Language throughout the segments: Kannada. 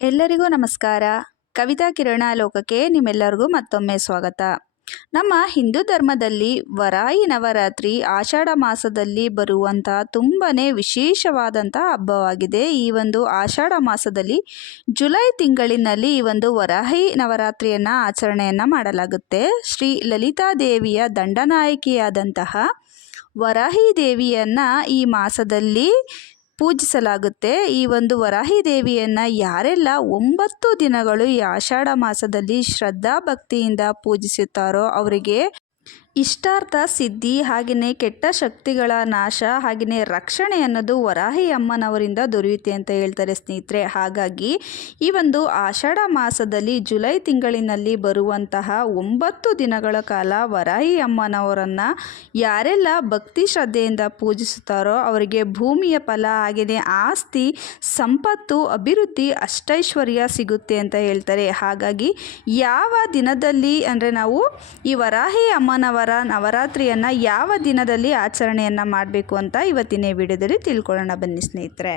ಎಲ್ಲರಿಗೂ ನಮಸ್ಕಾರ. ಕವಿತಾ ಕಿರಣ ಲೋಕಕ್ಕೆ ನಿಮ್ಮೆಲ್ಲರಿಗೂ ಮತ್ತೊಮ್ಮೆ ಸ್ವಾಗತ. ನಮ್ಮ ಹಿಂದೂ ಧರ್ಮದಲ್ಲಿ ವರಾಹಿ ನವರಾತ್ರಿ ಆಷಾಢ ಮಾಸದಲ್ಲಿ ಬರುವಂಥ ತುಂಬನೇ ವಿಶೇಷವಾದಂಥ ಹಬ್ಬವಾಗಿದೆ. ಈ ಒಂದು ಆಷಾಢ ಮಾಸದಲ್ಲಿ ಜುಲೈ ತಿಂಗಳಿನಲ್ಲಿ ಈ ಒಂದು ವರಾಹಿ ನವರಾತ್ರಿಯನ್ನು ಆಚರಣೆಯನ್ನು ಮಾಡಲಾಗುತ್ತೆ. ಶ್ರೀ ಲಲಿತಾ ದೇವಿಯ ದಂಡನಾಯಕಿಯಾದಂತಹ ವರಾಹಿ ದೇವಿಯನ್ನು ಈ ಮಾಸದಲ್ಲಿ ಪೂಜಿಸಲಾಗುತ್ತೆ. ಈ ಒಂದು ವರಾಹಿ ದೇವಿಯನ್ನು ಯಾರೆಲ್ಲ 9 ದಿನಗಳು ಈ ಆಷಾಢ ಮಾಸದಲ್ಲಿ ಶ್ರದ್ಧಾ ಭಕ್ತಿಯಿಂದ ಪೂಜಿಸುತ್ತಾರೋ ಅವರಿಗೆ ಇಷ್ಟಾರ್ಥ ಸಿದ್ಧಿ, ಹಾಗೆಯೇ ಕೆಟ್ಟ ಶಕ್ತಿಗಳ ನಾಶ, ಹಾಗೆಯೇ ರಕ್ಷಣೆ ಅನ್ನೋದು ವರಾಹಿ ಅಮ್ಮನವರಿಂದ ದೊರೆಯುತ್ತೆ ಅಂತ ಹೇಳ್ತಾರೆ ಸ್ನೇಹಿತರೆ. ಹಾಗಾಗಿ ಈ ಒಂದು ಆಷಾಢ ಮಾಸದಲ್ಲಿ ಜುಲೈ ತಿಂಗಳಿನಲ್ಲಿ ಬರುವಂತಹ 9 ದಿನಗಳ ಕಾಲ ವರಾಹಿ ಅಮ್ಮನವರನ್ನು ಯಾರೆಲ್ಲ ಭಕ್ತಿ ಶ್ರದ್ಧೆಯಿಂದ ಪೂಜಿಸುತ್ತಾರೋ ಅವರಿಗೆ ಭೂಮಿಯ ಫಲ, ಹಾಗೆಯೇ ಆಸ್ತಿ, ಸಂಪತ್ತು, ಅಭಿವೃದ್ಧಿ, ಅಷ್ಟೈಶ್ವರ್ಯ ಸಿಗುತ್ತೆ ಅಂತ ಹೇಳ್ತಾರೆ. ಹಾಗಾಗಿ ಯಾವ ದಿನದಲ್ಲಿ ಅಂದರೆ ನಾವು ಈ ವರಾಹಿ ಅಮ್ಮನವರ ನವರಾತ್ರಿಯನ್ನು ಯಾವ ದಿನದಲ್ಲಿ ಆಚರಣೆಯನ್ನು ಮಾಡಬೇಕು ಅಂತ ಇವತ್ತಿನ ವಿಡಿಯೋದಲ್ಲಿ ತಿಳ್ಕೊಳ್ಳೋಣ ಬನ್ನಿ ಸ್ನೇಹಿತರೆ.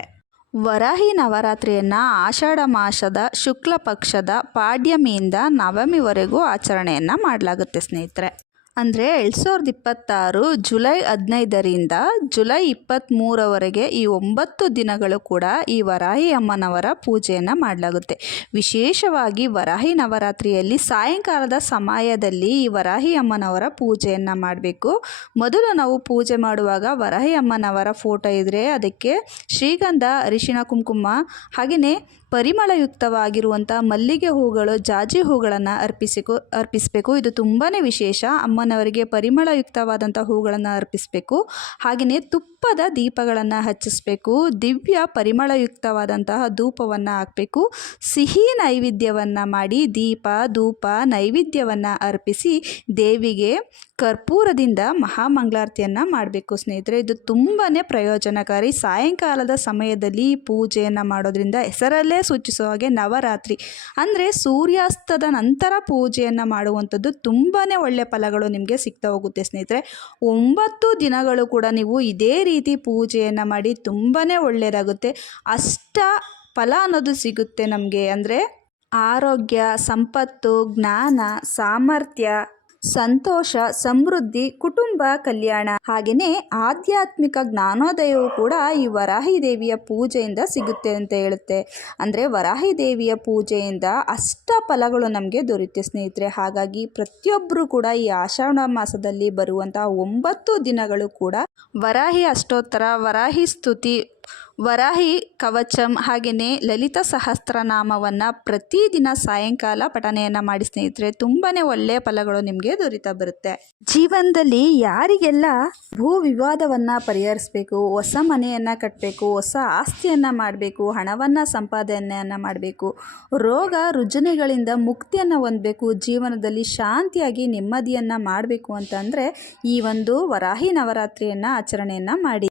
ವರಾಹಿ ನವರಾತ್ರಿಯನ್ನು ಆಷಾಢ ಮಾಸದ ಶುಕ್ಲ ಪಕ್ಷದ ಪಾಡ್ಯಮಿಯಿಂದ ನವಮಿವರೆಗೂ ಆಚರಣೆಯನ್ನು ಮಾಡಲಾಗುತ್ತೆ ಸ್ನೇಹಿತರೆ. ಅಂದರೆ 2026 ಜುಲೈ 15ರಿಂದ ಜುಲೈ 23ರವರೆಗೆ ಈ 9 ದಿನಗಳು ಕೂಡ ಈ ವರಾಹಿ ಅಮ್ಮನವರ ಪೂಜೆಯನ್ನು ಮಾಡಲಾಗುತ್ತೆ. ವಿಶೇಷವಾಗಿ ವರಾಹಿ ನವರಾತ್ರಿಯಲ್ಲಿ ಸಾಯಂಕಾಲದ ಸಮಯದಲ್ಲಿ ಈ ವರಾಹಿ ಅಮ್ಮನವರ ಪೂಜೆಯನ್ನು ಮಾಡಬೇಕು. ಮೊದಲು ನಾವು ಪೂಜೆ ಮಾಡುವಾಗ ವರಾಹಿ ಅಮ್ಮನವರ ಫೋಟೋ ಇದ್ದರೆ ಅದಕ್ಕೆ ಶ್ರೀಗಂಧ, ಅರಿಶಿಣ, ಕುಂಕುಮ, ಹಾಗೆಯೇ ಪರಿಮಳಯುಕ್ತವಾಗಿರುವಂಥ ಮಲ್ಲಿಗೆ ಹೂಗಳು, ಜಾಜಿ ಹೂಗಳನ್ನು ಅರ್ಪಿಸಬೇಕು. ಇದು ತುಂಬಾ ವಿಶೇಷ. ಅಮ್ಮನವರಿಗೆ ಪರಿಮಳಯುಕ್ತವಾದಂಥ ಹೂಗಳನ್ನು ಅರ್ಪಿಸಬೇಕು. ಹಾಗೆಯೇ ತುಪ್ಪದ ದೀಪಗಳನ್ನು ಹಚ್ಚಿಸಬೇಕು. ದಿವ್ಯ ಪರಿಮಳಯುಕ್ತವಾದಂತಹ ಧೂಪವನ್ನು ಹಾಕಬೇಕು. ಸಿಹಿ ನೈವೇದ್ಯವನ್ನು ಮಾಡಿ ದೀಪ, ಧೂಪ, ನೈವೇದ್ಯವನ್ನು ಅರ್ಪಿಸಿ ದೇವಿಗೆ ಕರ್ಪೂರದಿಂದ ಮಹಾಮಂಗಳಾರತಿಯನ್ನು ಮಾಡಬೇಕು ಸ್ನೇಹಿತರೆ. ಇದು ತುಂಬಾ ಪ್ರಯೋಜನಕಾರಿ. ಸಾಯಂಕಾಲದ ಸಮಯದಲ್ಲಿ ಪೂಜೆಯನ್ನು ಮಾಡೋದ್ರಿಂದ ಹೆಸರಲ್ಲೇ ಸೂಚಿಸುವ ಹಾಗೆ ನವರಾತ್ರಿ ಅಂದರೆ ಸೂರ್ಯಾಸ್ತದ ನಂತರ ಪೂಜೆಯನ್ನು ಮಾಡುವಂಥದ್ದು ತುಂಬಾ ಒಳ್ಳೆಯ ಫಲಗಳು ನಿಮಗೆ ಸಿಗ್ತಾ ಹೋಗುತ್ತೆ ಸ್ನೇಹಿತರೆ. 9 ದಿನಗಳು ಕೂಡ ನೀವು ಇದೇ ರೀತಿ ಪೂಜೆಯನ್ನು ಮಾಡಿ ತುಂಬಾ ಒಳ್ಳೆಯದಾಗುತ್ತೆ. ಅಷ್ಟ ಫಲ ಅನ್ನೋದು ಸಿಗುತ್ತೆ ನಮಗೆ. ಅಂದರೆ ಆರೋಗ್ಯ, ಸಂಪತ್ತು, ಜ್ಞಾನ, ಸಾಮರ್ಥ್ಯ, ಸಂತೋಷ, ಸಮೃದ್ಧಿ, ಕುಟುಂಬ ಕಲ್ಯಾಣ, ಹಾಗೆಯೇ ಆಧ್ಯಾತ್ಮಿಕ ಜ್ಞಾನೋದಯವು ಕೂಡ ಈ ವರಾಹಿ ದೇವಿಯ ಪೂಜೆಯಿಂದ ಸಿಗುತ್ತೆ ಅಂತ ಹೇಳುತ್ತೆ. ಅಂದರೆ ವರಾಹಿ ದೇವಿಯ ಪೂಜೆಯಿಂದ ಅಷ್ಟ ಫಲಗಳು ನಮಗೆ ದೊರೆಯುತ್ತೆ ಸ್ನೇಹಿತರೆ. ಹಾಗಾಗಿ ಪ್ರತಿಯೊಬ್ಬರು ಕೂಡ ಈ ಆಷಾಢ ಮಾಸದಲ್ಲಿ ಬರುವಂತಹ 9 ದಿನಗಳು ಕೂಡ ವರಾಹಿ ಅಷ್ಟೋತ್ತರ, ವರಾಹಿ ಸ್ತುತಿ, ವರಾಹಿ ಕವಚಂ, ಹಾಗೆಯೇ ಲಲಿತ ಸಹಸ್ರನಾಮವನ್ನು ಪ್ರತಿದಿನ ಸಾಯಂಕಾಲ ಪಠನೆಯನ್ನು ಮಾಡಿ ಸ್ನೇಹಿತರೆ. ತುಂಬಾ ಒಳ್ಳೆಯ ಫಲಗಳು ನಿಮಗೆ ದೊರೀತಾ ಬರುತ್ತೆ. ಜೀವನದಲ್ಲಿ ಯಾರಿಗೆಲ್ಲ ಭೂ ವಿವಾದವನ್ನು ಪರಿಹರಿಸಬೇಕು, ಹೊಸ ಮನೆಯನ್ನು ಕಟ್ಟಬೇಕು, ಹೊಸ ಆಸ್ತಿಯನ್ನು ಮಾಡಬೇಕು, ಹಣವನ್ನು ಸಂಪಾದನೆಯನ್ನು ಮಾಡಬೇಕು, ರೋಗ ರುಜಿನಗಳಿಂದ ಮುಕ್ತಿಯನ್ನು ಹೊಂದಬೇಕು, ಜೀವನದಲ್ಲಿ ಶಾಂತಿಯಾಗಿ ನೆಮ್ಮದಿಯನ್ನು ಮಾಡಬೇಕು ಅಂತಂದರೆ ಈ ಒಂದು ವರಾಹಿ ನವರಾತ್ರಿಯನ್ನು ಆಚರಣೆಯನ್ನು ಮಾಡಿ.